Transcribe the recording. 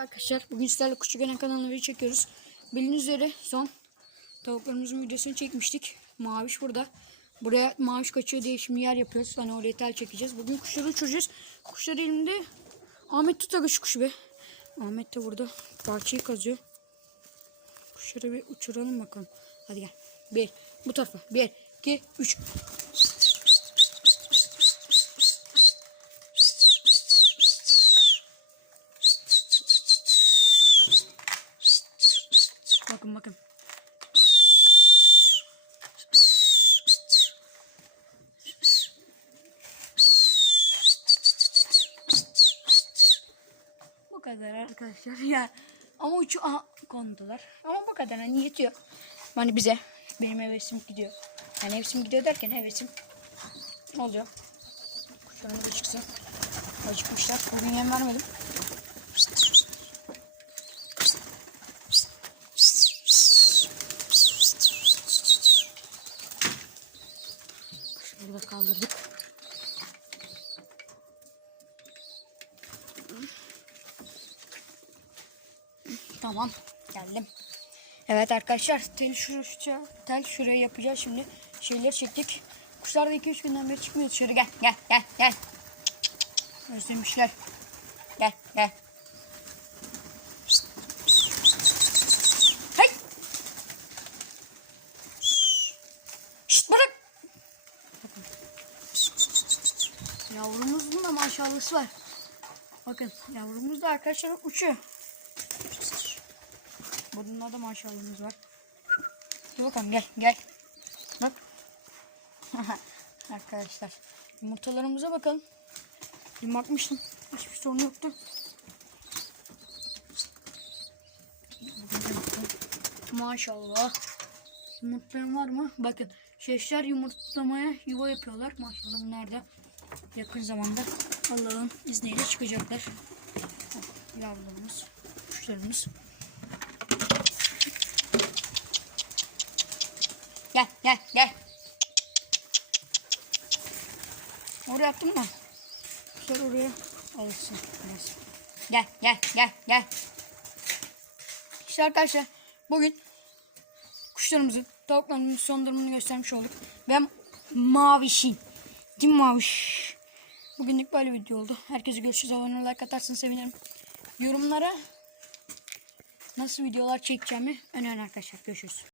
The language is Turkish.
Arkadaşlar bugün sizlerle Kuşçu Gelen kanalına video çekiyoruz. Bildiğiniz üzere son tavuklarımızın videosunu çekmiştik. Maviş burada. Buraya maviş kaçıyor diye şimdi yer yapıyoruz. Hani oraya tel çekeceğiz. Bugün kuşları uçuracağız. Kuşlar elimde. Ahmet tut şu kuşu be. Ahmet de burada parçayı kazıyor. Kuşları bir uçuralım bakalım. Hadi gel. Bir. Bu tarafa. Bir. iki, üç. Bakın bakın. Bu kadar arkadaşlar ya. Ama uçu aha kondular. Ama bu kadar hani yetiyor. Yani bize benim hevesim gidiyor. Yani hevesim gidiyor derken hevesim oluyor. Kuşlarımız da çıksın. Acıkmışlar. Bugün yem vermedim. Kuşları da kaldırdık. Tamam geldim. Evet arkadaşlar tel şuraya, tel şuraya yapacağız şimdi. Şeyler çektik. Kuşlar da 2-3 günden beri çıkmıyor dışarı. Gel gel gel gel. Özlemişler. Gel gel. Hey. Şşt bırak. Yavrumuzun da maşallahı var. Bakın yavrumuz da arkadaşlar uçuyor. Bununla da maşallahımız var. Dur bakalım gel gel. Bak. Arkadaşlar yumurtalarımıza bakalım. Bir bakmıştım. Hiçbir sorun yoktu. Maşallah. Yumurtlayan var mı? Bakın şeşler yumurtlamaya yuva yapıyorlar. Maşallah bunlar da yakın zamanda Allah'ın izniyle çıkacaklar. Yavrularımız, kuşlarımız. Gel gel gel. Oraya attım da. Kuşlar oraya alışsın. Neyse. Gel gel gel gel. İşte arkadaşlar bugün kuşlarımızın tavuklarımızın son durumunu göstermiş olduk. Ben mavişim. Mi maviş? Bugünlük böyle video oldu. Herkese görüşürüz. Abone like atarsın sevinirim. Yorumlara nasıl videolar çekeceğimi önerin arkadaşlar. Görüşürüz.